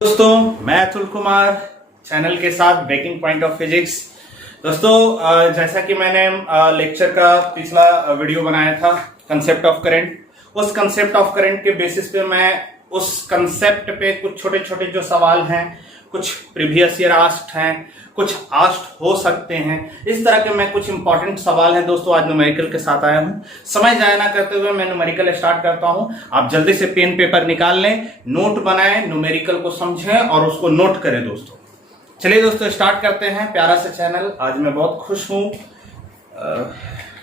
दोस्तों मैं अतुल कुमार चैनल के साथ ब्रेकिंग पॉइंट ऑफ फिजिक्स। दोस्तों जैसा कि मैंने लेक्चर का पिछला वीडियो बनाया था कंसेप्ट ऑफ करंट, उस कंसेप्ट ऑफ करंट के बेसिस पे मैं उस कंसेप्ट पे कुछ छोटे छोटे जो सवाल हैं, कुछ प्रीवियस ईयर आस्क्ड हैं, कुछ आस्क्ड हो सकते हैं, इस तरह के मैं कुछ इंपॉर्टेंट सवाल हैं दोस्तों आज न्यूमेरिकल के साथ आया हूं। समय जाया ना करते हुए मैं न्यूमेरिकल स्टार्ट करता हूं। आप जल्दी से पेन पेपर निकाल लें, नोट बनाएं, न्यूमेरिकल को समझें और उसको नोट करें दोस्तों। चलिए दोस्तों स्टार्ट करते हैं। प्यारा सा चैनल, आज मैं बहुत खुश हूं।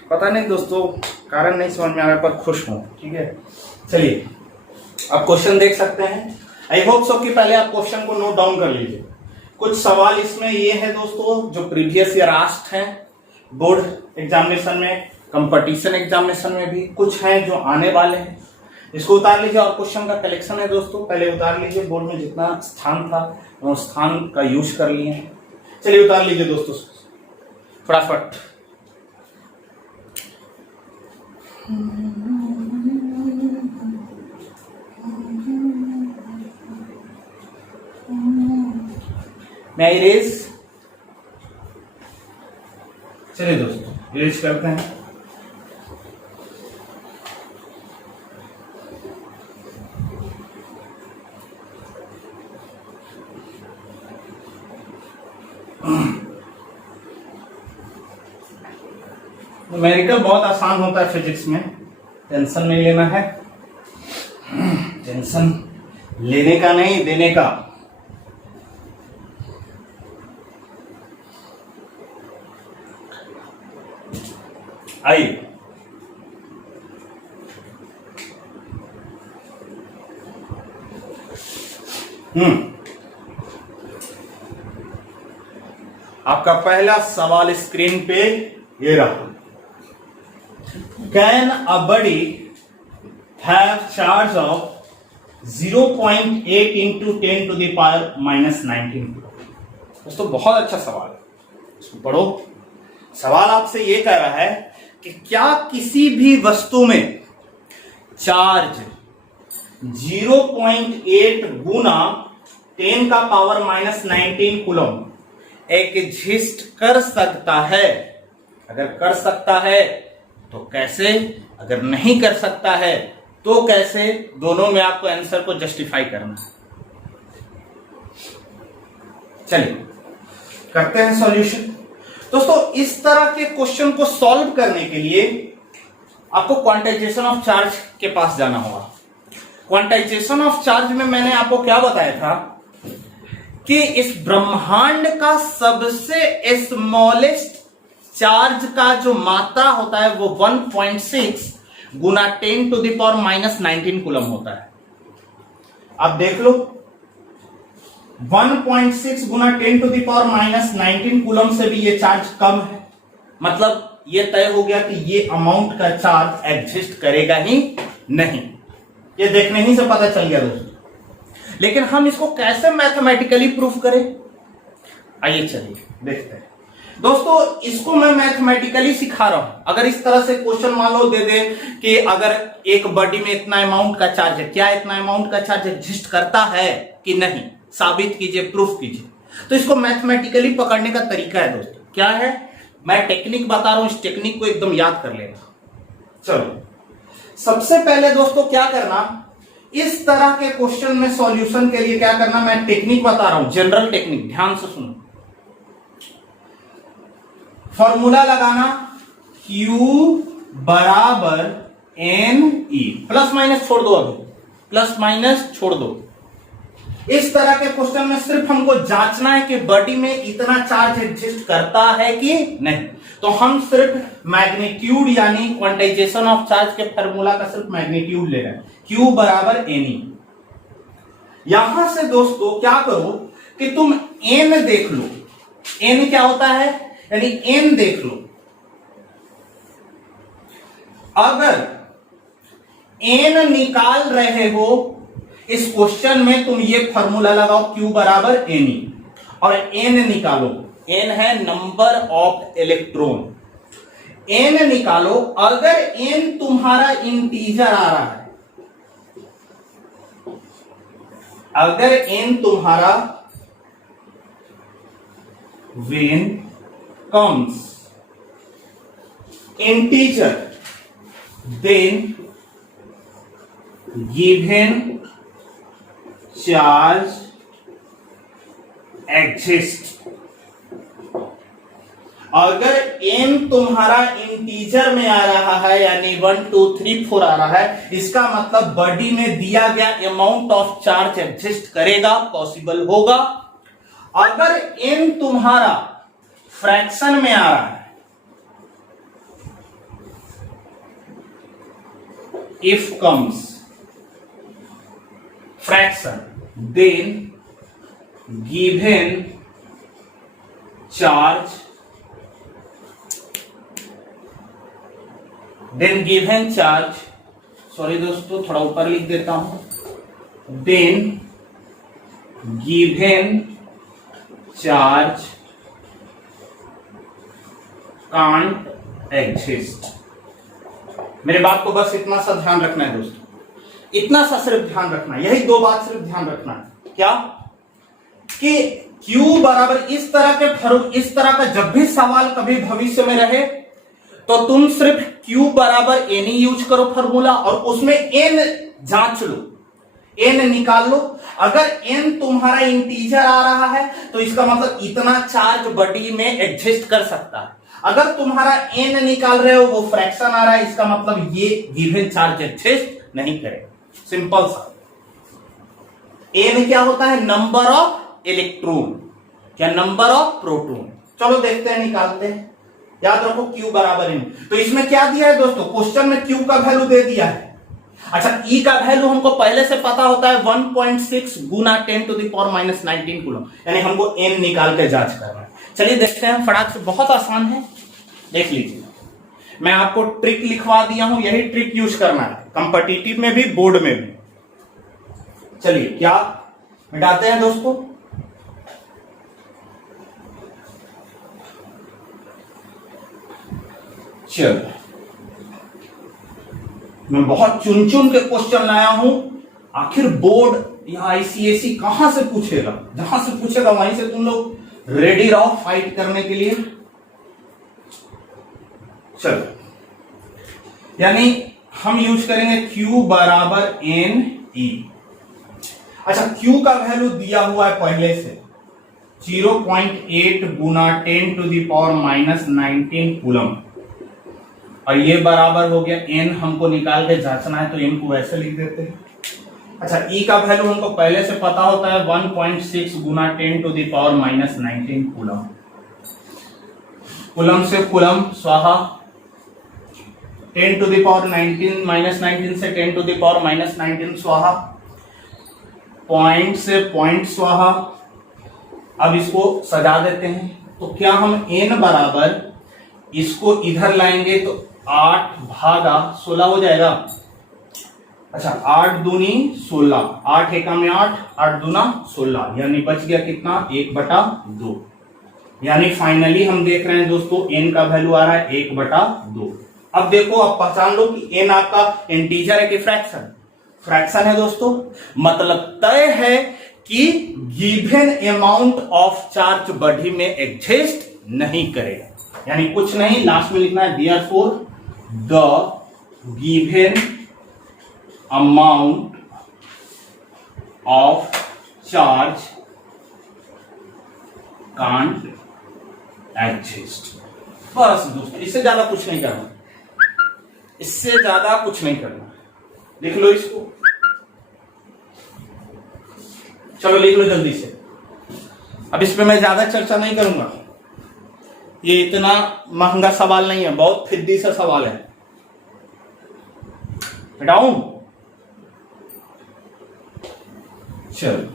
पता नहीं दोस्तों, कारण नहीं समझ में आ रहा पर खुश हूं। ठीक है, चलिए आप क्वेश्चन देख सकते हैं। आई होप सो कि पहले आप क्वेश्चन को नोट डाउन कर लीजिए। कुछ सवाल इसमें ये है दोस्तों जो प्रीवियस ईयर आस्क्ड हैं बोर्ड एग्जामिनेशन में, कंपटीशन एग्जामिनेशन में भी, कुछ हैं जो आने वाले हैं। इसको उतार लीजिए और क्वेश्चन का कलेक्शन है दोस्तों, पहले उतार लीजिए। बोर्ड में जितना स्थान था वो स्थान का यूज कर लिए। चलिए उतार लीजिए दोस्तों फटाफट। मैं इरेज, चलिए दोस्तों इरेज करते हैं। न्यूमेरिकल बहुत आसान होता है फिजिक्स में, टेंशन नहीं लेना है। टेंशन लेने का नहीं, देने का। आइए आपका पहला सवाल स्क्रीन पे ये रहा। Can a body have charge of 0.8 into 10 to the power -19। दोस्तों बहुत अच्छा सवाल है, इसको पढ़ो। सवाल आपसे ये कह रहा है कि क्या किसी भी वस्तु में चार्ज 0.8 गुना 10 का पावर -19 कूलम एग्जिस्ट कर सकता है? अगर कर सकता है तो कैसे, अगर नहीं कर सकता है तो कैसे, दोनों में आपको आंसर को जस्टिफाई करना है। चलिए करते हैं सॉल्यूशन। दोस्तों इस तरह के क्वेश्चन को सॉल्व करने के लिए आपको क्वांटाइजेशन ऑफ चार्ज के पास जाना होगा। क्वांटाइजेशन ऑफ चार्ज में मैंने आपको क्या बताया था कि इस ब्रह्मांड का सबसे स्मॉलेस्ट चार्ज का जो मात्रा होता है वो 1.6 गुना 10 टू द पावर -19 कूलम होता है। आप देख लो 1.6 गुना 10 टू द पावर -19 कूलम से भी ये चार्ज कम है। मतलब ये तय हो गया कि ये अमाउंट का चार्ज एग्जिस्ट करेगा ही नहीं। ये देखने ही से पता चल गया दोस्तों। लेकिन हम इसको कैसे मैथमेटिकली प्रूफ करें, आइए चलिए देखते हैं। दोस्तों इसको मैं मैथमेटिकली सिखा रहा हूं। अगर इस तरह से क्वेश्चन मान लो दे दे कि अगर एक बॉडी में इतना अमाउंट का चार्ज है, क्या इतना अमाउंट का चार्ज एग्जिस्ट करता है कि नहीं, साबित कीजिए, प्रूफ कीजिए। तो इसको मैथमेटिकली पकड़ने का तरीका है दोस्तों। क्या है, मैं टेक्निक बता रहा हूं, इस टेक्निक को एकदम याद कर लेना। चलो सबसे पहले दोस्तों क्या करना, इस तरह के क्वेश्चन में सॉल्यूशन के लिए क्या करना, मैं टेक्निक बता रहा हूं, जनरल टेक्निक, ध्यान से सुनो। फॉर्मूला लगाना Q बराबर NE, प्लस माइनस छोड़ दो, अभी प्लस माइनस छोड़ दो। इस तरह के क्वेश्चन में सिर्फ हमको जांचना है कि बॉडी में इतना चार्ज एग्जिस्ट करता है कि नहीं। तो हम सिर्फ मैग्नीट्यूड यानी क्वांटाइजेशन ऑफ चार्ज के फार्मूला का सिर्फ मैग्नीट्यूड ले रहे हैं, Q बराबर NE। यहां से दोस्तों क्या करो कि तुम N देख लो। N क्या होता है, यानी N देख लो। अगर N निकाल रहे हो इस क्वेश्चन में, तुम ये फॉर्मूला लगाओ Q बराबर NE और N निकालो। N है नंबर ऑफ इलेक्ट्रॉन। N निकालो। अगर N तुम्हारा इंटीजर आ रहा है अगर n तुम्हारा when comes integer then given charge exists। अगर n तुम्हारा इंटीजर में आ रहा है यानी 1 2 3 4 आ रहा है, इसका मतलब बॉडी में दिया गया अमाउंट ऑफ चार्ज एग्जिस्ट करेगा, पॉसिबल होगा। अगर n तुम्हारा फ्रैक्शन में आ रहा है, if comes fraction then given charge sorry दोस्तों थोड़ा ऊपर लिख देता हूं, then given charge can't exist। मेरे बात को बस इतना सा ध्यान रखना है दोस्तों, इतना सा सिर्फ ध्यान रखना है, यही दो बात सिर्फ ध्यान रखना है। क्या कि Q बराबर इस तरह का जब भी सवाल कभी भविष्य में रहे तो तुम सिर्फ Q बराबर n ही यूज करो फॉर्मूला, और उसमें n जांच लो, n निकाल लो। अगर n तुम्हारा इंटीजर आ रहा है तो इसका मतलब इतना चार्ज बॉडी में एग्जिस्ट कर सकता है। अगर तुम्हारा n निकाल रहे हो वो फ्रैक्शन आ रहा है, इसका मतलब ये गिवन चार्ज एग्जिस्ट नहीं करेगा। सिंपल सा। n क्या होता है? नंबर ऑफ इलेक्ट्रॉन, क्या नंबर ऑफ प्रोटॉन। चलो देखते हैं, निकालते हैं। याद रखो Q बराबर n। तो इसमें क्या दिया है दोस्तों? क्वेश्चन में Q का वैल्यू दे दिया है। अच्छा, E का वैल्यू हमको पहले से पता होता है 1.6 गुना 10 to the power minus 19 coulomb, यानी हमको n निकाल के जांच करना है। चलिए देखते हैं, फटाक से, बहुत आसान है, देख लीजिए। मैं आपको ट्रिक लिखवा दिया हूं, यही ट्रिक यूज करना है कॉम्पिटिटिव में भी, बोर्ड में भी। चलिए क्या मिटाते हैं दोस्तों? चलो, मैं बहुत चुन चुन के क्वेश्चन लाया हूं। आखिर बोर्ड या आईसीएसई कहां से पूछेगा? जहां से पूछेगा वहीं से तुम लोग रेडी रहो फाइट करने के लिए। चलो, यानी हम यूज करेंगे Q बराबर n E। अच्छा, Q का वैल्यू दिया हुआ है पहले से 0.8 गुना 10 to the power minus 19 coulomb, और ये बराबर हो गया n। हमको निकाल के जांचना है तो n को वैसे लिख देते हैं। अच्छा, E का वैल्यू हमको पहले से पता होता है 1.6 गुना 10 to the power minus 19 coulomb. Coulomb से कूलम स्वाहा, 10 टू द पावर 19 माइनस 19 से 10 टू द पावर माइनस 19 स्वाहा, पॉइंट से पॉइंट स्वाहा। अब इसको सजा देते हैं, तो क्या हम n बराबर इसको इधर लाएंगे तो 8 भागा 16 हो जाएगा। अच्छा, 8 दूनी 16, 8 एका में 8, 8 दूना 16, यानी बच गया कितना? 1/2। यानी फाइनली हम देख रहे हैं दोस्तों n का वैल्यू आ रहा है 1/2। अब देखो, अब पहचान लो कि n आपका इंटीजर है कि फ्रैक्शन? फ्रैक्शन है दोस्तों, मतलब तय है कि given amount of charge body में एग्जिस्ट नहीं करेगा, यानी कुछ नहीं, लास्ट में लिखना है therefore the given amount of charge can't exist. बस दोस्तों, इससे ज्यादा कुछ नहीं करना, इससे ज्यादा कुछ नहीं करना। लिख लो इसको, चलो लिख लो जल्दी से। अब इस पे मैं ज्यादा चर्चा नहीं करूंगा, ये इतना महंगा सवाल नहीं है, बहुत फिद्दी सा सवाल है। हटाऊं? चलो,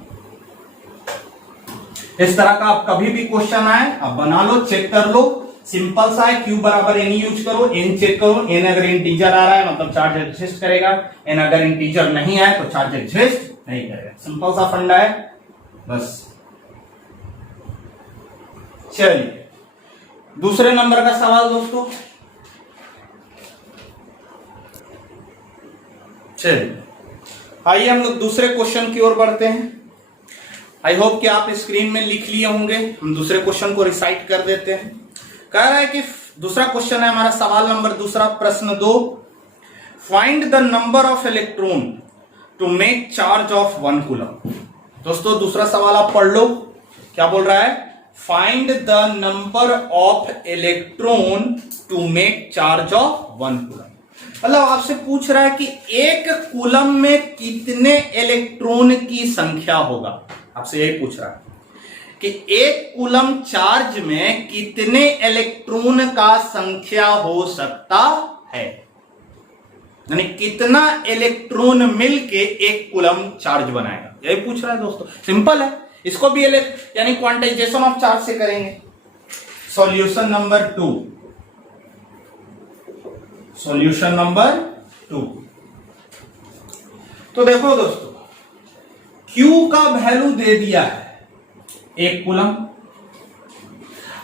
इस तरह का आप कभी भी क्वेश्चन आए आप बना लो, चेक कर लो। सिंपल सा है, Q बराबर n यूज करो, n चेक करो। n अगर इंटीजर आ रहा है मतलब चार्ज एग्जिस्ट करेगा, n अगर इंटीजर नहीं है तो चार्ज एग्जिस्ट नहीं करेगा। सिंपल सा फंडा है बस। चलिए, दूसरे नंबर का सवाल दोस्तों। चलिए, आइए हम लोग दूसरे क्वेश्चन की ओर बढ़ते हैं। आई होप कि आप स्क्रीन में लिख लिए होंगे। हम दूसरे क्वेश्चन को रिसाइट कर देते हैं। कह रहा है कि दूसरा क्वेश्चन है हमारा, सवाल नंबर दूसरा, प्रश्न 2, find the number of electron to make charge of 1 coulomb. दोस्तों दूसरा सवाल आप पढ़ लो, क्या बोल रहा है, find the number of electron to make charge of 1 coulomb. मतलब आपसे पूछ रहा है कि एक कूलम में कितने इलेक्ट्रॉन की संख्या होगा। आपसे यही पूछ रहा है कि एक कूलम चार्ज में कितने इलेक्ट्रॉन का संख्या हो सकता है, यानी कितना इलेक्ट्रॉन मिलके एक कूलम चार्ज बनाएगा, यही पूछ रहा है दोस्तों। सिंपल है, इसको भी यानी क्वांटाइजेशन ऑफ चार्ज से करेंगे। Solution number 2, solution number 2। तो देखो दोस्तों, Q का वैल्यू दे दिया है 1 कूलम।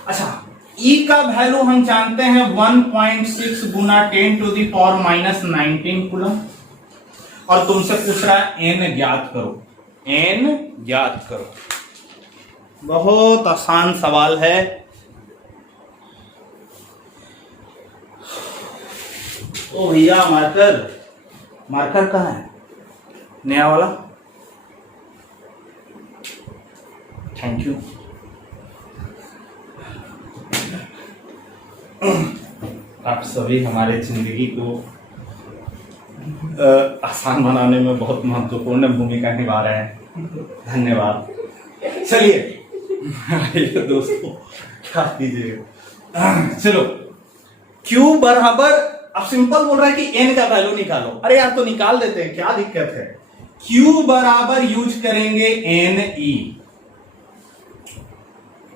अच्छा, E का वैल्यू हम जानते हैं 1.6 गुना 10 टू दी पावर -19 कूलम, और तुमसे पूछ रहा है N ज्ञात करो, N ज्ञात करो। बहुत आसान सवाल है। ओ भैया मार्कर, मार्कर कहाँ है, नया वाला, थैंक यू। आप सभी हमारे जिंदगी को आसान बनाने में बहुत महत्वपूर्ण भूमिका निभा रहे हैं, धन्यवाद। चलिए दोस्तों, क्या कीजिएगा, चलो Q बराबर, अब सिंपल बोल रहा है कि N का वैल्यू निकालो। अरे यार तो निकाल देते हैं, क्या दिक्कत है। Q बराबर यूज करेंगे NE,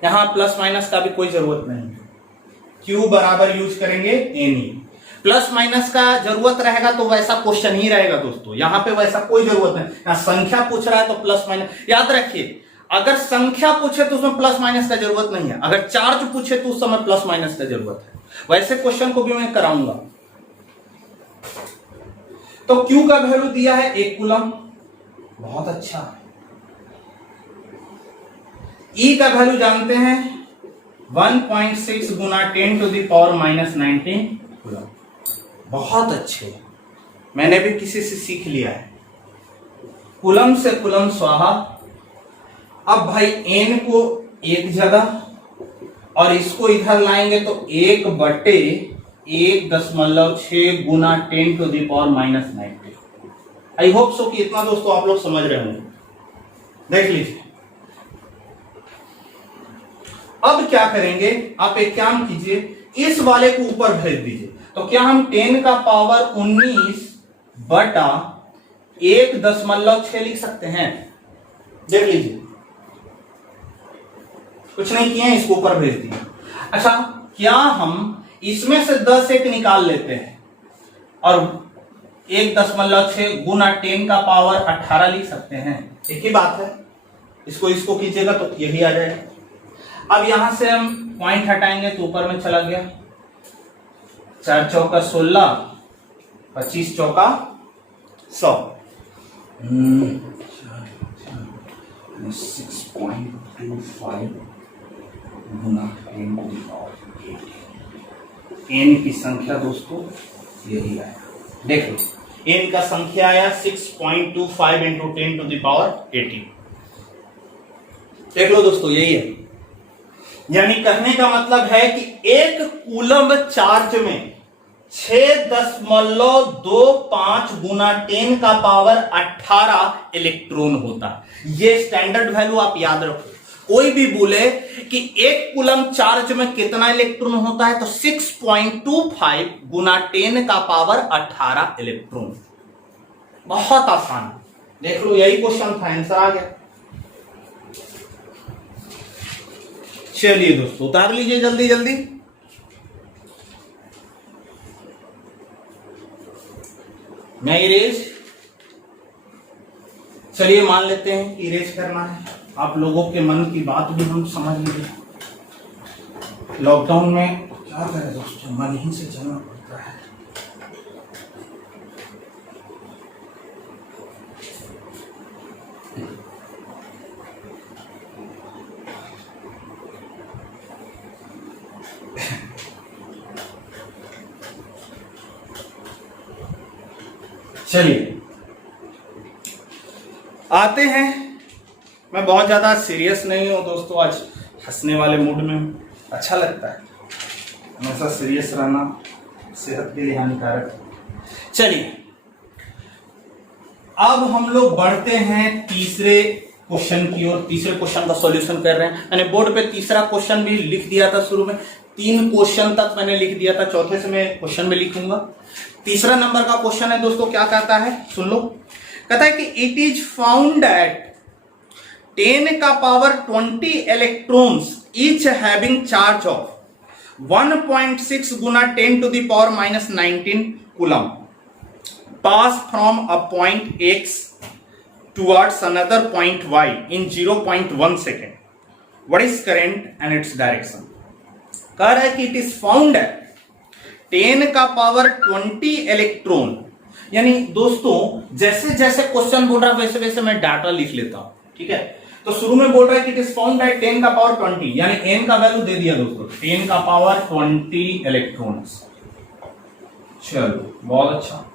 यहां प्लस माइनस का भी कोई जरूरत नहीं है। Q बराबर यूज करेंगे NE, प्लस माइनस का जरूरत रहेगा तो वैसा क्वेश्चन ही रहेगा दोस्तों, यहां पे वैसा कोई जरूरत नहीं। यहां संख्या पूछ रहा है तो प्लस माइनस, याद रखिए अगर संख्या पूछे तो उसमें प्लस माइनस का जरूरत नहीं है, अगर चार्ज पूछे तो उस समय प्लस माइनस का जरूरत है। वैसे क्वेश्चन को भी मैं कराऊंगा। तो Q का वैल्यू दिया है 1 कूलम, बहुत अच्छा। E का वैल्यू जानते हैं 1.6 गुना 10 टू दी पावर -19 कूलम, बहुत अच्छे, मैंने भी किसी से सीख लिया है। कूलम से कूलम स्वाहा। अब भाई N को एक जगह और इसको इधर लाएंगे तो 1/1.6 गुना 10 to the power -19। I hope so कि इतना दोस्तों आप लोग समझ रहे होंगे। देख लीजिए, अब क्या करेंगे, आप एक काम कीजिए, इस वाले को ऊपर भेज दीजिए। तो क्या हम 10 का पावर 19 बटा 1.6 लिख सकते हैं। देख लीजिए, कुछ नहीं किए, इसको ऊपर भेज दिए। अच्छा, क्या हम इसमें से 10 एक निकाल लेते हैं और 1.6 गुना 10 का पावर 18 लिख सकते हैं, एक ही बात है। इसको कीजिएगा तो यही आ जाएगा। अब यहां से हम पॉइंट हटाएंगे तो ऊपर में चला गया, 4 चौका 16, 25 चौका 100, 6.25 गुना 10 टू द पावर 18। N की संख्या दोस्तों यही आया, देख लो N का संख्या आया 6.25 इंटू 10 टू द पावर 18। देख लो दोस्तों, यही है। यानी कहने का मतलब है कि एक कूलम चार्ज में 6.25 गुना 10 का पावर 18 इलेक्ट्रॉन होता है। ये स्टैंडर्ड वैल्यू आप याद रखो। कोई भी बोले कि एक कूलम चार्ज में कितना इलेक्ट्रॉन होता है तो 6.25 गुना 10 का पावर 18 इलेक्ट्रॉन। बहुत आसान, देख लो यही क्वेश्चन था, आंसर आ गया। चलिए दोस्तों, उतार लीजिए जल्दी जल्दी। मैं इरेज, चलिए मान लेते हैं कि इरेज करना है। आप लोगों के मन की बात भी हम समझ लीजिए। लॉकडाउन में क्या करें दोस्तों, मन ही से चलना पड़ता है। चलिए आते हैं। मैं बहुत ज्यादा सीरियस नहीं हूं दोस्तों, आज हंसने वाले मूड में हूं। अच्छा लगता है हमेशा सीरियस रहना, सेहत के लिए हानिकारक है। चलिए अब हम लोग बढ़ते हैं तीसरे क्वेश्चन की ओर। तीसरे क्वेश्चन का सॉल्यूशन कर रहे हैं। मैंने बोर्ड पे तीसरा क्वेश्चन भी लिख दिया था शुरू में, 3 क्वेश्चन तक मैंने लिख दिया था, चौथे से मैं क्वेश्चन में लिखूंगा। तीसरा नंबर का क्वेश्चन है दोस्तों, क्या कहता है सुन लो। कहता है कि इट इज फाउंड दैट 10 का power 20 electrons each having charge of 1.6 गुना 10 to the power -19 coulomb pass from a point X towards another point Y in 0.1 second. What is current and its direction? कह रहा है कि it is found at 10 का power 20 electron. यानी दोस्तों जैसे जैसे क्वेश्चन बोल रहा है वैसे वैसे मैं डाटा लिख लेता हूं, ठीक है। तो शुरू में बोल रहा है कि इट इज फाउंड एट 10 का पावर 20, यानी n का वैल्यू दे दिया दोस्तों, 10 का पावर 20 इलेक्ट्रॉन्स। चलो बहुत अच्छा।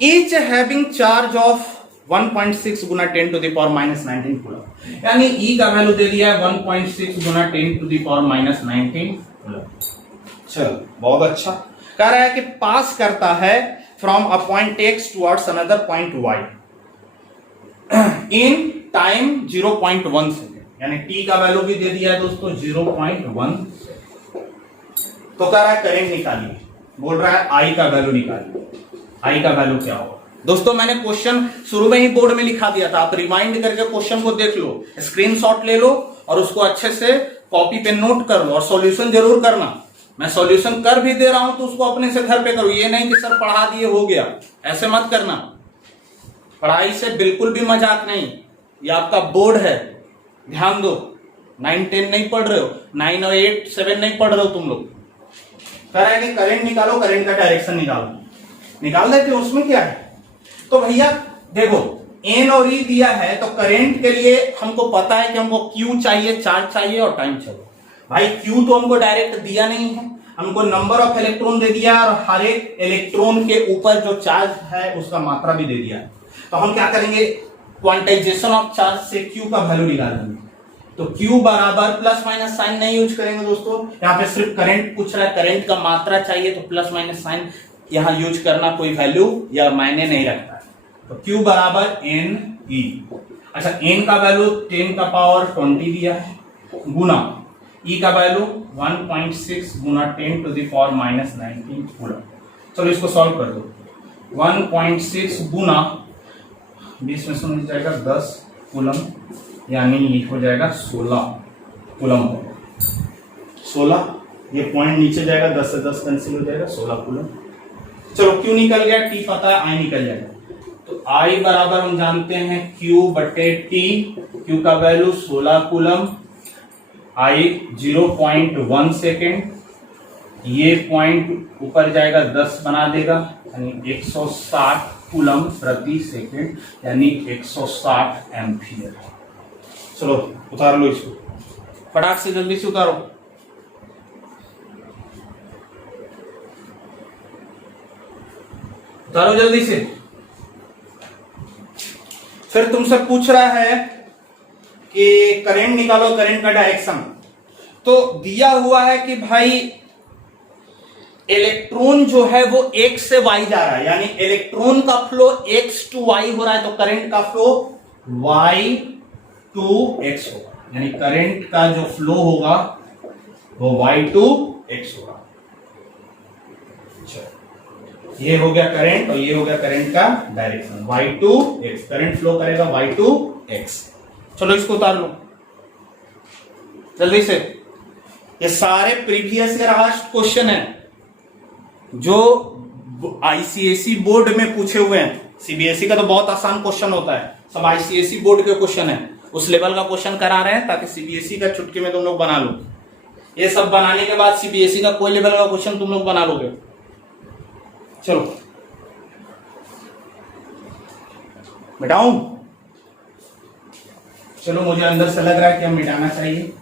Each having charge of 1.6 गुना 10 टू द पावर -19 कूलम, यानी E का वैल्यू दे दिया है 1.6 गुना 10 टू द पावर -19 कूलम। चलो बहुत अच्छा। कह रहा है कि पास करता है from a point X towards another point Y in time 0.1 second, यानी T का वैल्यू भी दे दिया है दोस्तों 0.1। तो कह रहा है करेंट निकालिए, बोल रहा है I का वैल्यू निकालिए। आई का वैल्यू क्या होगा दोस्तों? मैंने क्वेश्चन शुरू में ही बोर्ड में लिखा दिया था, आप रिमाइंड करके क्वेश्चन को देख लो, स्क्रीनशॉट ले लो और उसको अच्छे से कॉपी पे नोट कर लो और सॉल्यूशन जरूर करना। मैं सॉल्यूशन कर भी दे रहा हूं तो उसको अपने से घर पे करो, ये नहीं कि सर पढ़ा दिए हो गया, ऐसे मत करना। पढ़ाई से बिल्कुल भी मजाक नहीं, ये आपका बोर्ड है, ध्यान दो। 9 10 नहीं पढ़ रहे हो, 9 और 8 7 नहीं पढ़ रहे हो तुम लोग। कह रहा है कि करंट निकालो, करंट का डायरेक्शन निकालो। निकाल देते हैं, उसमें क्या है। तो भैया देखो एन और ई दिया है, तो करंट के लिए हमको पता है कि हमको क्यू चाहिए, चार्ज चाहिए और टाइम चाहिए। भाई क्यू तो हमको डायरेक्ट दिया नहीं है, हमको नंबर ऑफ इलेक्ट्रॉन दे दिया और हर एक इलेक्ट्रॉन के ऊपर जो चार्ज है उसका मात्रा भी दे दिया है। तो हम क्या करेंगे, क्वांटाइजेशन ऑफ चार्ज से क्यू का वैल्यू निकालेंगे। तो क्यू बराबर प्लस माइनस साइन नहीं यूज करेंगे दोस्तों, यहाँ पे सिर्फ करंट पूछ रहा है, करंट का मात्रा चाहिए, तो प्लस माइनस साइन यहां यूज करना कोई वैल्यू या मायने नहीं रखता है। तो Q बराबर एन ई। अच्छा n का वैल्यू 10 का पावर 20 दिया है, गुना E का वैल्यू 1.6 गुना 10 टू द पावर -19 कूलम। चलो इसको सॉल्व कर दो। 1.6 गुना 20 में से जाएगा 10 कूलम, यानी ये हो जाएगा 16 कूलम। 16 ये पॉइंट नीचे जाएगा, 10 से 10 कैंसिल हो जाएगा, 16 कूलम। चलो Q निकल गया, T पता है, I निकल जाएगा। तो I बराबर हम जानते हैं Q बटे T। Q का वैल्यू 16 कूलम, I 0.1 सेकेंड, ये पॉइंट ऊपर जाएगा 10 बना देगा, यानी 160 कूलम प्रति सेकेंड, यानी 160 एम्पियर। चलो उतार लो इसको, फटाक से जल्दी से उतारो। उतारो जल्दी से। फिर तुमसे पूछ रहा है कि करंट निकालो, करंट का डायरेक्शन। तो दिया हुआ है कि भाई इलेक्ट्रॉन जो है वो x से y जा रहा है, यानी इलेक्ट्रॉन का फ्लो x टू y हो रहा है, तो करंट का फ्लो y टू x होगा, यानी करंट का जो फ्लो होगा वो y टू x होगा। ये हो गया करंट और ये हो गया करंट का direction, y to x। Current flow करेगा y टू x। चलो इसको उतार लो जल्दी से। ये सारे प्रीवियस ईयर आस्क्ड क्वेश्चन है जो आईसीएसई बोर्ड में पूछे हुए हैं। सीबीएसई का तो बहुत आसान क्वेश्चन होता है, सब आईसीएसई बोर्ड के क्वेश्चन है, उस लेवल का क्वेश्चन करा रहे हैं ताकि सीबीएसई का चुटकी में तुम लोग बना लो। ये सब बनाने के बाद सीबीएसई का कोई लेवल का क्वेश्चन तुम लोग बना लोगे। चलो मिटाऊं? चलो मुझे अंदर से लग रहा है कि हम मिटाना चाहिए।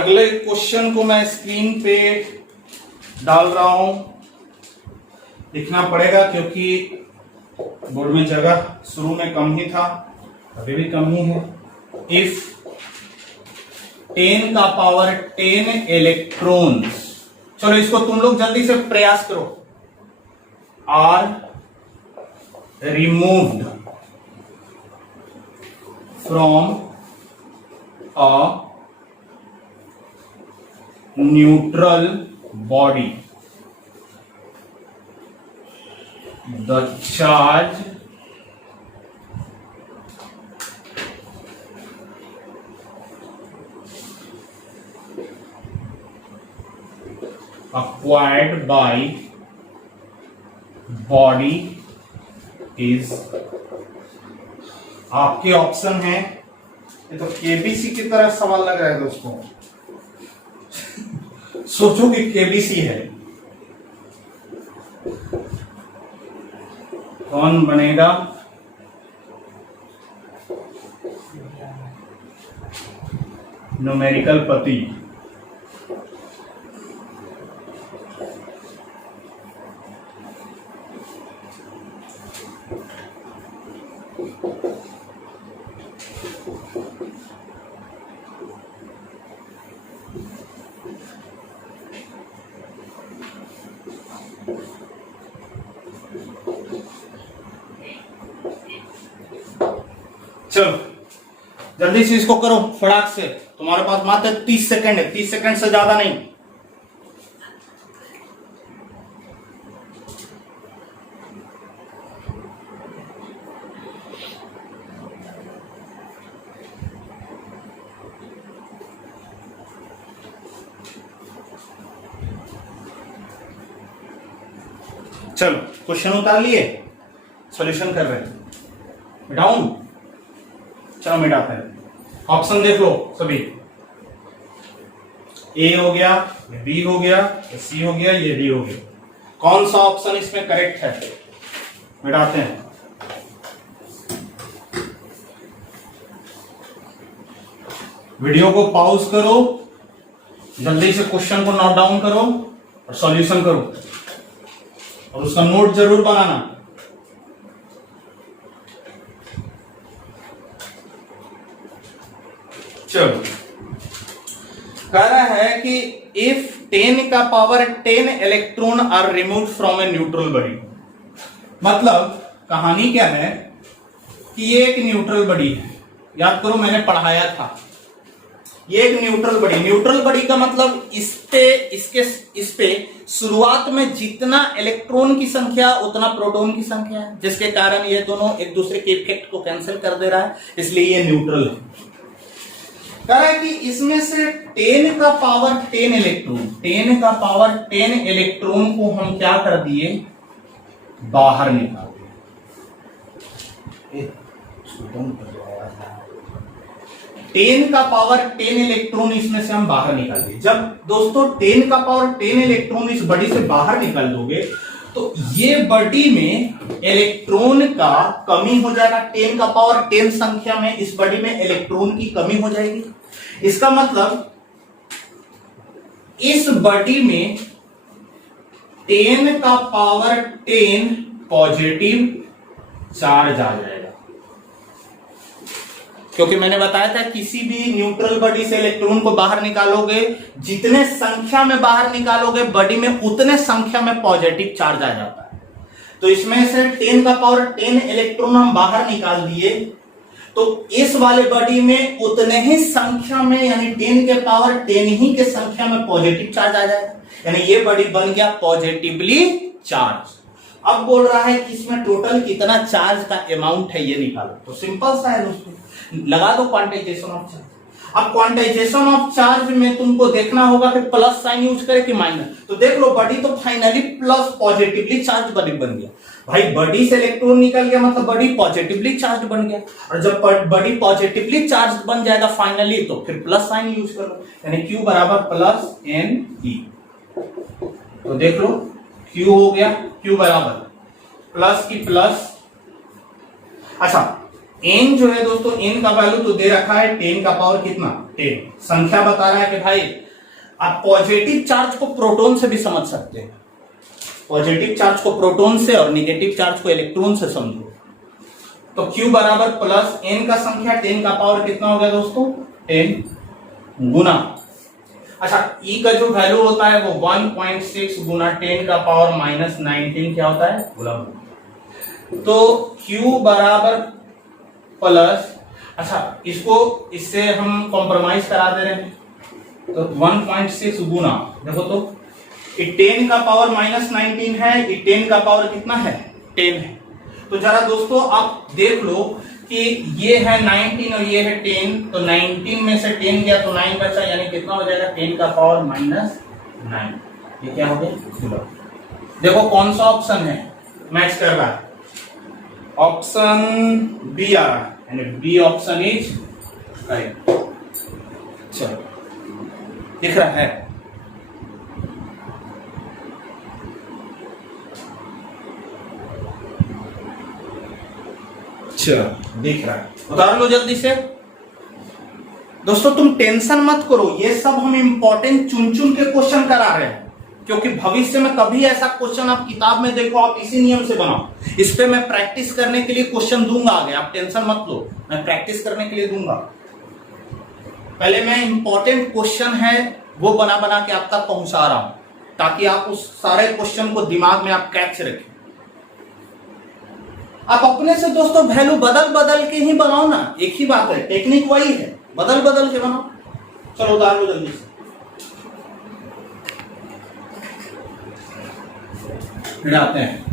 अगले क्वेश्चन को मैं स्क्रीन पे डाल रहा हूं, लिखना पड़ेगा क्योंकि बोर्ड में जगह शुरू में कम ही था, अभी भी कम ही है। इफ 10 का पावर 10 इलेक्ट्रॉन्स, चलो इसको तुम लोग जल्दी से प्रयास करो, are removed from a neutral body, the charge acquired by body is, आपके ऑप्शन है, ये तो केबीसी की तरह सवाल लग रहा है दोस्तों। सोचो कि केबीसी है, कौन बनेगा? न्यूमेरिकल पति। चलो जल्दी से इसको करो फटाक से, तुम्हारे पास मात्र 30 सेकंड है, 30 सेकंड से ज्यादा नहीं। चलो क्वेश्चन उतार लिए, सॉल्यूशन कर रहे हैं, मिटाऊं? चलो मिटाते हैं। ऑप्शन देख लो सभी, ए हो गया, बी हो गया, सी हो गया, ये डी हो गया। कौन सा ऑप्शन इसमें करेक्ट है? मिटाते हैं। वीडियो को पॉज करो, जल्दी से क्वेश्चन को नोट डाउन करो और सॉल्यूशन करो, और उसका नोट जरूर बनाना। चलो कह रहा है कि इफ 10 का power 10 electron are remove from a neutral body, मतलब कहानी क्या है कि ये एक न्यूट्रल बॉडी है, याद करो मैंने पढ़ाया था, ये एक न्यूट्रल बॉडी। न्यूट्रल बॉडी का मतलब इस पे शुरुआत में जितना इलेक्ट्रॉन की संख्या उतना प्रोटॉन की संख्या है, जिसके कारण ये दोनों एक दूसरे के इफेक्ट को कैंसिल कर दे रहा है, इसलिए ये न्यूट्रल है। कह रहा है कि इसमें से 10 का पावर 10 इलेक्ट्रॉन, 10 का पावर 10 इलेक्ट्रॉन को हम क्या कर दिए? बाहर निकाल दिए। 10 का पावर 10 इलेक्ट्रॉन इसमें से हम बाहर निकाल दिए। जब दोस्तों 10 का पावर 10 इलेक्ट्रॉन इस बॉडी से बाहर निकाल दोगे तो ये बॉडी में इलेक्ट्रॉन का कमी हो जाएगा। 10 का पावर 10 संख्या में इस बॉडी में इलेक्ट्रॉन की कमी हो जाएगी। इसका मतलब इस बॉडी में 10 का पावर 10 पॉजिटिव चार्ज आ जाएगा, क्योंकि मैंने बताया था किसी भी न्यूट्रल बॉडी से इलेक्ट्रॉन को बाहर निकालोगे, जितने संख्या में बाहर निकालोगे बॉडी में उतने संख्या में पॉजिटिव चार्ज आ जाता है। तो इसमें से 10 का पावर 10 इलेक्ट्रॉन हम बाहर निकाल दिए तो इस वाले बॉडी में उतने ही संख्या में, यानी 10 के पावर 10 ही के संख्या में पॉजिटिव चार्ज आ जाएगा, यानी ये बॉडी बन गया पॉजिटिवली चार्ज। अब बोल रहा है कि इसमें टोटल कितना चार्ज का अमाउंट है ये निकालो। तो सिंपल सा है दोस्तों, लगा दो क्वांटाइजेशन ऑफ चार्ज। अब क्वांटाइजेशन ऑफ चार्ज में तुमको देखना होगा कि प्लस साइन यूज करे कि माइनस। तो देख लो बॉडी तो finally plus positively charge body बन गया। भाई बॉडी से इलेक्ट्रॉन निकल गया मतलब बॉडी पॉजिटिवली चार्ज बन गया, और जब बॉडी पॉजिटिवली चार्ज बन जाएगा फाइनली तो फिर प्लस साइन यूज कर लो, यानी Q बराबर प्लस Ne। तो देख लो Q हो गया, Q बराबर प्लस की प्लस। अच्छा एन जो है दोस्तों, एन का वैल्यू तो दे रखा है 10 का पावर कितना 10। संख्या बता रहा है कि भाई आप पॉजिटिव चार्ज को प्रोटॉन से भी समझ सकते हैं, पॉजिटिव चार्ज को प्रोटॉन से और निगेटिव चार्ज को इलेक्ट्रॉन से समझो। तो Q बराबर प्लस एन का संख्या 10 का पावर कितना हो गया दोस्तों 10 गुना, अच्छा E का जो वैल्यू होता है वो 1.6 गुना 10 का पावर माइनस 19 क्या होता है कूलम। तो Q बराबर प्लस, अच्छा इसको इससे हम कॉम्प्रोमाइज करा दे रहे हैं, तो 1.6 गुना, देखो तो 10 का पावर माइनस 19 है, 10 का पावर कितना है 10 है। तो जरा दोस्तों आप देख लो कि ये है 19 और ये है 10, तो 19 में से 10 गया तो 9 बचा, यानी कितना हो जाएगा 10 का पावर माइनस 9, ये क्या हो गया। देखो कौन सा ऑप्शन है मैच कर रहा है, ऑप्शन बी आ रहा है, यानी बी ऑप्शन इज राइट। चलो दिख रहा है, दिख रहा है, उतार लो जल्दी से। दोस्तों तुम टेंशन मत करो, ये सब हम इंपॉर्टेंट चुन चुन के क्वेश्चन करा रहे हैं, क्योंकि भविष्य में कभी ऐसा क्वेश्चन आप किताब में देखो आप इसी नियम से बनाओ। इस पे मैं प्रैक्टिस करने के लिए क्वेश्चन दूंगा आगे, आप टेंशन मत लो, मैं प्रैक्टिस करने के लिए दूंगा। पहले मैं इंपॉर्टेंट क्वेश्चन है वो बना बना के आप तक पहुंचा रहा हूं, ताकि आप उस सारे क्वेश्चन को दिमाग में आप कैच रखें। आप अपने से दोस्तों वैल्यू बदल बदल के ही बनाओ ना, एक ही बात है, टेक्निक वही है, बदल बदल के बनाओ। चलो उतार लो जल्दी से, फिर आते हैं।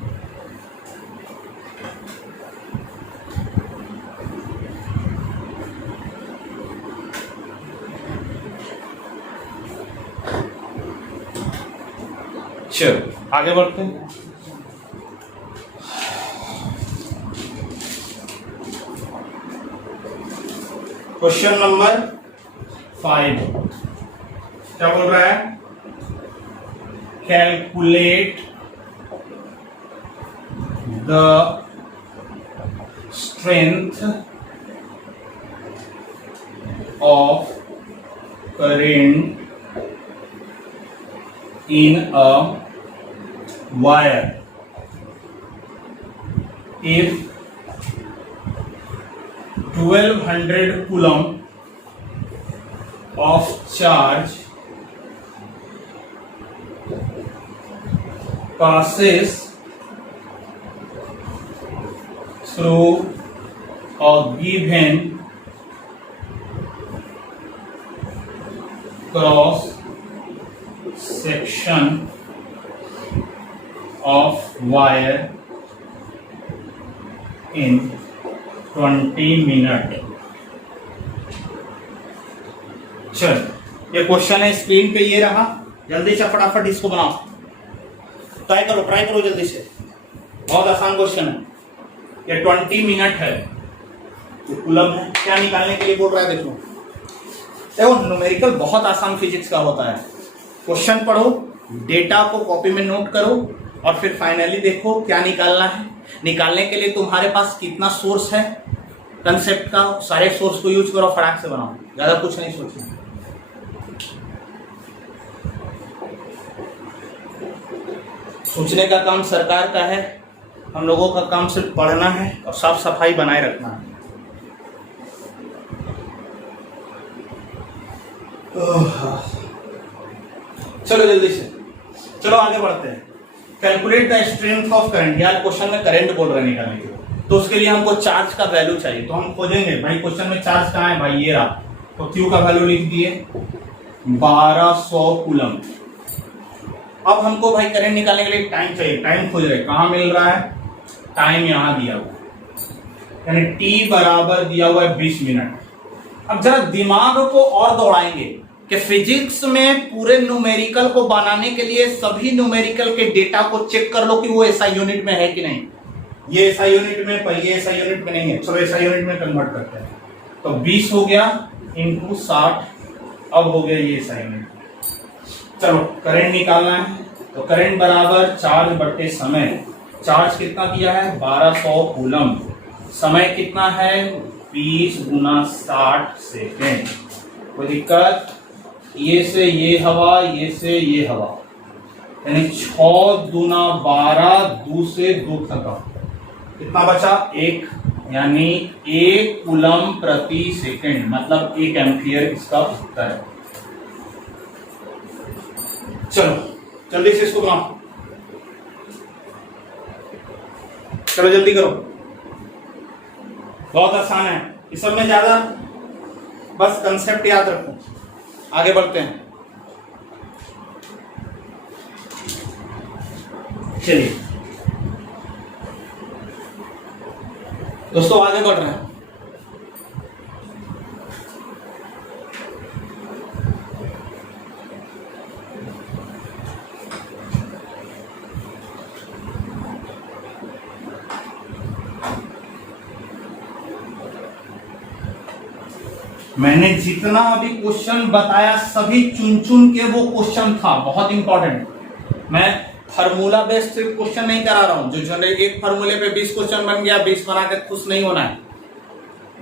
चलो आगे बढ़ते हैं। क्वेश्चन नंबर 5 क्या बोल रहा है, calculate the strength of current in a wire if 1200 coulomb of charge passes through a given cross section of wire in 20 minute. चल ये क्वेश्चन है, स्क्रीन पे ये रहा, जल्दी से फटाफट इसको बनाओ, ट्राई करो जल्दी से, बहुत आसान क्वेश्चन है ये। 20 मिनट है, कूलम है, क्या निकालने के लिए बोल रहा है देखो न्यूमेरिकल बहुत आसान फिजिक्स का होता है। क्वेश्चन पढ़ो, डेटा को कॉपी में नोट करो और फिर फाइनली देखो क्या निकालना है। निकालने के लिए तुम्हारे पास कितना सोर्स है कंसेप्ट का, सारे सोर्स को यूज करो, फटाक से बनाओ, ज्यादा कुछ नहीं सोचना। सोचने का काम सरकार का है, हम लोगों का काम सिर्फ पढ़ना है और साफ सफाई बनाए रखना है। चलो जल्दी से, चलो आगे बढ़ते हैं। Calculate the strength of current, यार क्वेश्चन में करंट बोल रहे हैं निकालने के लिए, तो उसके लिए हमको चार्ज का वैल्यू चाहिए। तो हम खोजेंगे भाई क्वेश्चन में चार्ज कहाँ है, भाई ये रहा, तो क्यू का वैल्यू लिख दिए 1200 कूलम। अब हमको भाई करंट निकालने के लिए टाइम चाहिए, टाइम खोज रहे, कहाँ मिल रहा है, टाइम यहां दिया हुआ, यानी टी बराबर दिया हुआ है 20 मिनट। अब जरा दिमाग को और दौड़ाएंगे कि फिजिक्स में पूरे न्यूमेरिकल को बनाने के लिए सभी न्यूमेरिकल के डेटा को चेक कर लो कि वो एसआई यूनिट में है कि नहीं। ये एसआई यूनिट में, पर ये एसआई यूनिट में नहीं है, चलो एसआई यूनिट में कन्वर्ट करते हैं। तो 20 हो गया इंटू 60, अब हो गया ये एसआई यूनिट। चलो करंट निकालना है, तो करंट बराबर चार्ज बटे समय। चार्ज कितना दिया है 1200 कूलम, समय कितना है 20 गुना 60 सेकेंड। कोई दिक्कत? ये से ये हवा, ये से ये हवा, यानी 6 दूना 12, 2 से 2 खत्म, कितना बचा 1, यानी 1 कूलम प्रति सेकंड, मतलब 1 एम्पियर इसका उत्तर है। चलो जल्दी से इसको बनाओ, चलो जल्दी करो, बहुत आसान है, इस सब में ज्यादा बस कंसेप्ट याद रखो। आगे बढ़ते हैं, चलिए दोस्तों आगे बढ़ रहे हैं। मैंने जितना अभी क्वेश्चन बताया सभी चुन चुन के वो क्वेश्चन था, बहुत इंपॉर्टेंट। मैं फार्मूला बेस्ड सिर्फ क्वेश्चन नहीं करा रहा हूं, जो जनरल एक फार्मूले पे 20 क्वेश्चन बन गया 20 बना के खुश नहीं होना है,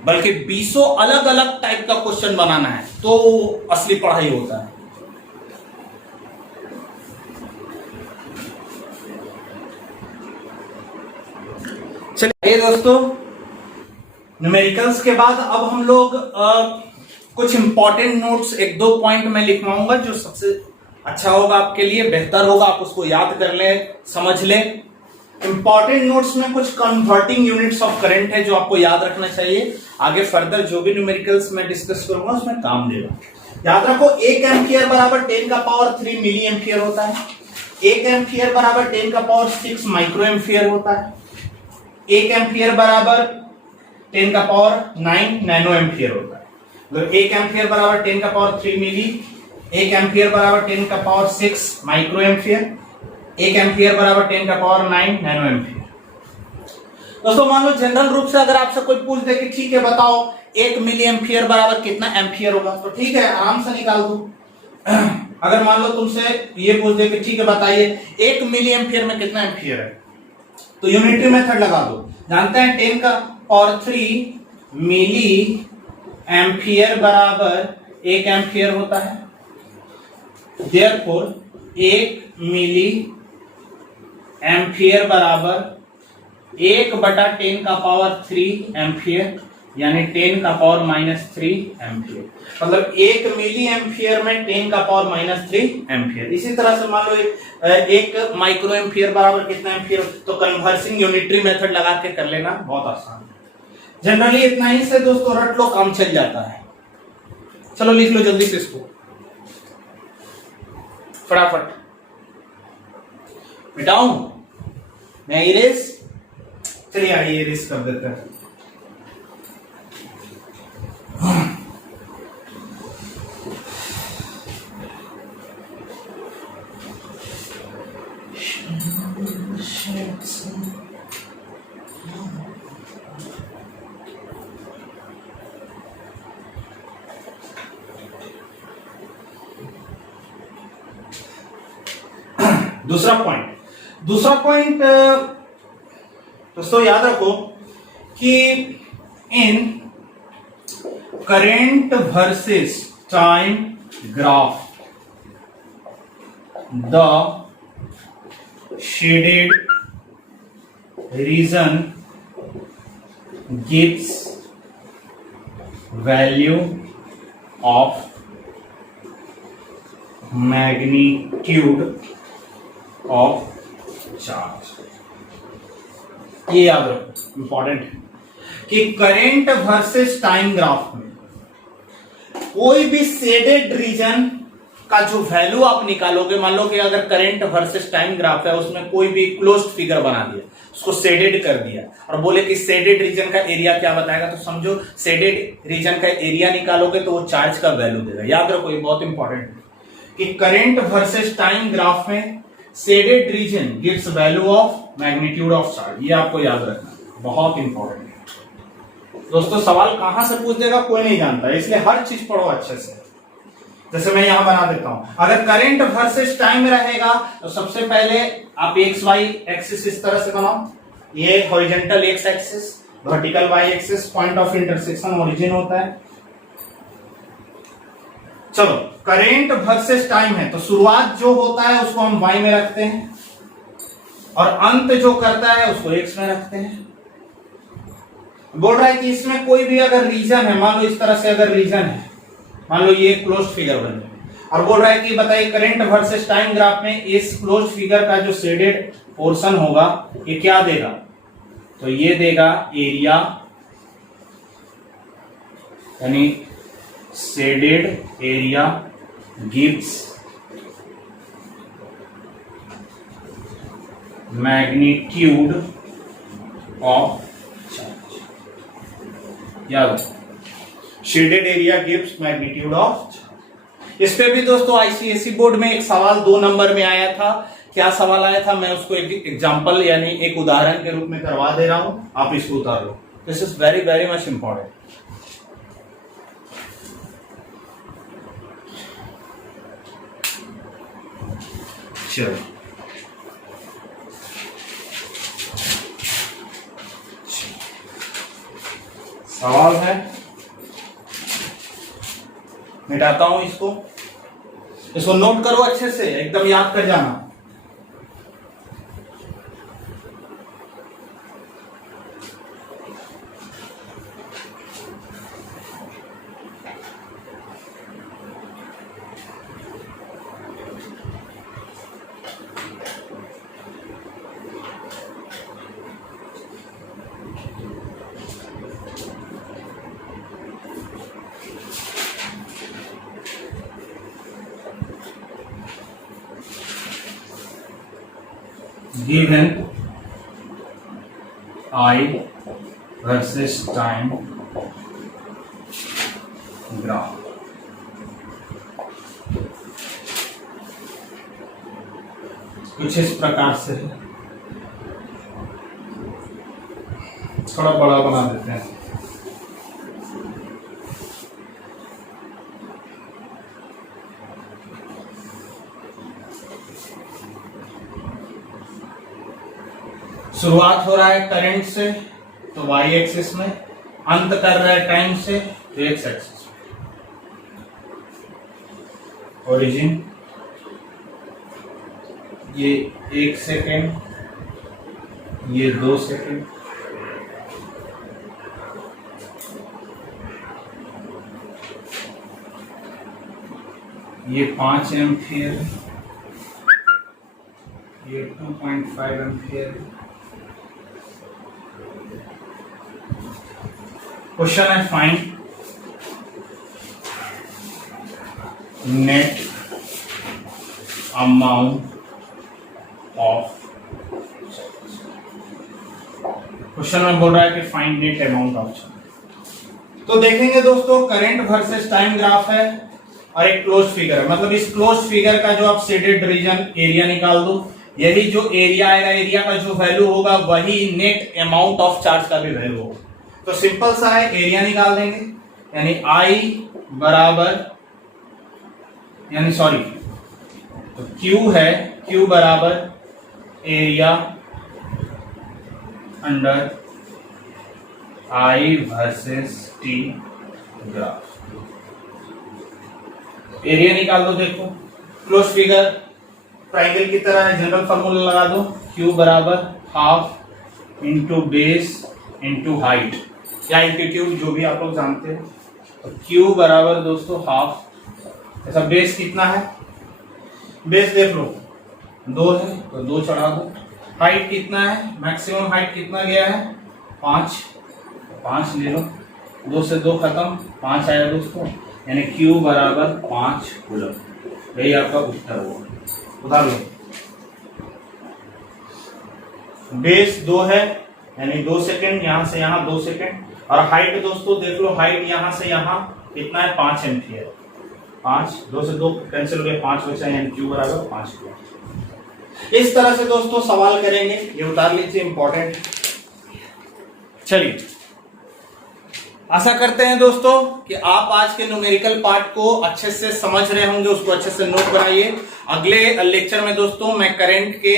बल्कि 20 अलग अलग टाइप का क्वेश्चन बनाना है, तो असली पढ़ाई होता है। चलिए दोस्तों, न्यूमेरिकल्स के बाद अब हम लोग कुछ इंपॉर्टेंट नोट्स 1-2 पॉइंट में लिखवाऊंगा, जो सबसे अच्छा होगा आपके लिए, बेहतर होगा, आप उसको याद कर लें, समझ लें। इंपॉर्टेंट नोट्स में कुछ कन्वर्टिंग यूनिट्स ऑफ करंट है जो आपको याद रखना चाहिए, आगे फर्दर जो भी न्यूमेरिकल्स में डिस्कस करूंगा उसमें काम देगा। याद रखो 1 एम्पियर बराबर 10⁻³ मिली एम्पियर होता है, 1 एम्पियर बराबर 10⁻6 माइक्रो एम्पियर होता है, 1 एम्पियर बराबर 10⁻9 नैनो एम्पियर होता है। मतलब 1 एम्पियर बराबर 10⁻³ मिली, 1 एम्पियर बराबर 10⁻6 माइक्रो एम्पियर, 1 एम्पियर बराबर 10⁻9 नैनो एम्पियर। दोस्तों मान लो जनरल रूप से अगर आपसे कोई पूछ दे कि ठीक है बताओ 1 मिली एम्पियर बराबर कितना एम्पियर होगा, तो ठीक है आराम से निकाल दो। अगर मान लो तुमसे ये पूछ दे कि ठीक है बताइए 1 मिली एम्पियर में कितना एम्पियर है, तो यूनिटरी मेथड लगा दो। जानते हैं 10⁻³ मिली एम्पियर बराबर 1 एम्पियर होता है, देयरफॉर 1 मिली एम्पियर बराबर 1/10⁻³ एम्पियर, यानी 10⁻³ एम्पियर, मतलब 1 मिली एम्पियर में 10⁻³ एम्पियर। इसी तरह से मान लो एक माइक्रो एम्पियर बराबर कितना एम्पियर, तो कन्वर्सिंग यूनिटरी मेथड लगा के कर लेना, बहुत आसान है। जनरली इतना ही से दोस्तों रट लो, काम चल जाता है। चलो लिख लो जल्दी से इसको फटाफट, मिटाऊं मैं इरेज, चलिए आइए इरेज कर देते हैं। दूसरा पॉइंट दोस्तों याद रखो कि in current versus time graph the shaded region gives value of magnitude of charge. ये याद रखो, इंपॉर्टेंट है कि करंट वर्सेस टाइम ग्राफ में कोई भी शेडेड रीजन का जो वैल्यू आप निकालोगे, मान लो कि अगर करंट वर्सेस टाइम ग्राफ है उसमें कोई भी क्लोज्ड फिगर बना दिया, उसको शेडेड कर दिया और बोले कि शेडेड रीजन का एरिया क्या बताएगा, तो समझो शेडेड रीजन का एरिया निकालोगे तो वो चार्ज का वैल्यू देगा। याद रखो ये बहुत इंपॉर्टेंट है कि करंट वर्सेस टाइम ग्राफ में shaded region gives value of magnitude of charge. ये आपको याद रखना, बहुत इंपॉर्टेंट है दोस्तों। सवाल कहां से पूछ देगा कोई नहीं जानता, इसलिए हर चीज पढ़ो अच्छे से। जैसे मैं यहां बना देता हूं, अगर करंट वर्सेस टाइम रहेगा तो सबसे पहले आप एक्स वाई एक्सिस इस तरह से बनाओ, ये horizontal X axis, vertical Y axis point of intersection origin होता है। चलो करेंट वर्सेस टाइम है, तो शुरुआत जो होता है उसको हम y में रखते हैं और अंत जो करता है उसको x में रखते हैं। बोल रहा है कि इसमें कोई भी अगर रीजन है, मान लो इस तरह से अगर रीजन है, मान लो ये क्लोज्ड फिगर बन गया, और बोल रहा है कि बताइए करंट वर्सेस टाइम ग्राफ में इस क्लोज्ड फिगर का जो शेडेड पोर्शन होगा ये क्या देगा, तो ये देगा एरिया, यानी shaded area gives magnitude of charge. याद, shaded area gives magnitude of charge. इस पे भी दोस्तों आईसीएसई बोर्ड में एक सवाल 2 नंबर में आया था। क्या सवाल आया था, मैं उसको एक एग्जांपल यानी एक उदाहरण के रूप में करवा दे रहा हूं, आप इसको उतार लो। This is very very much important. चलो सवाल है, मिटाता हूं इसको नोट करो अच्छे से, एकदम याद कर जाना। Given I versus time graph, कुछ इस प्रकार से है, थोड़ा बड़ा बना देते हैं। शुरुआत हो रहा है करंट से तो y एक्सिस में, अंत कर रहा है टाइम से तो x एक्सिस में। ओरिजिन ये 1 सेकेंड, ये 2 सेकेंड, ये 5 एम्पियर, ये 2.5 एम्पियर। क्वेश्चन है find net amount of, question में बोल रहा है कि find net amount of charge. तो देखेंगे दोस्तों करंट वर्सेस टाइम ग्राफ है और एक क्लोज फिगर है, मतलब इस क्लोज फिगर का जो आप शेडेड रीजन एरिया निकाल दो, यही जो एरिया आएगा, एरिया का जो वैल्यू होगा वही नेट अमाउंट ऑफ चार्ज का भी वैल्यू होगा। तो सिंपल सा है, एरिया निकाल देंगे, यानी I बराबर, यानी सॉरी, तो Q है, Q बराबर area under I versus T graph. Area निकाल दो, देखो क्लोज फिगर ट्राइंगल की तरह है, जनरल फॉर्मूला लगा दो, Q बराबर half into base into height या एल्टीट्यूड, जो भी आप लोग जानते हैं। तो Q बराबर दोस्तों हाफ, ऐसा बेस कितना है, बेस देख लो 2 है तो 2 चढ़ा दो। हाइट कितना है, मैक्सिमम हाइट कितना गया है 5 ले लो, 2 से 2 खत्म, 5 आया दोस्तों, यानी Q बराबर 5 कूलम। यही आपका उत्तर होगा। उतार लो, बेस 2 है यानी 2 सेकेंड, यहां से यहां 2 सेकेंड, और हाइट दोस्तों देख लो, हाइट यहां से यहां कितना है 5 एम्पियर, 5, 2 से 2 कैंसिल हो गया, 5 बचा, यानी Q बराबर 5 कूलम। इस तरह से दोस्तों सवाल करेंगे, ये उतार लीजिए, इंपॉर्टेंट। चलिए, आशा करते हैं दोस्तों कि आप आज के न्यूमेरिकल पार्ट को अच्छे से समझ रहे होंगे, उसको अच्छे से नोट बनाइए। अगले लेक्चर में दोस्तों मैं करंट के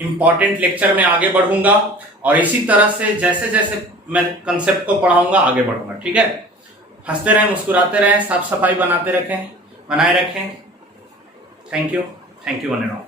इंपॉर्टेंट लेक्चर में आगे बढ़ूंगा और इसी तरह से जैसे जैसे मैं कंसेप्ट को पढ़ाऊंगा आगे बढ़ूंगा। ठीक है, हंसते रहें, मुस्कुराते रहें, साफ सफाई बनाए रखें। Thank you one and all.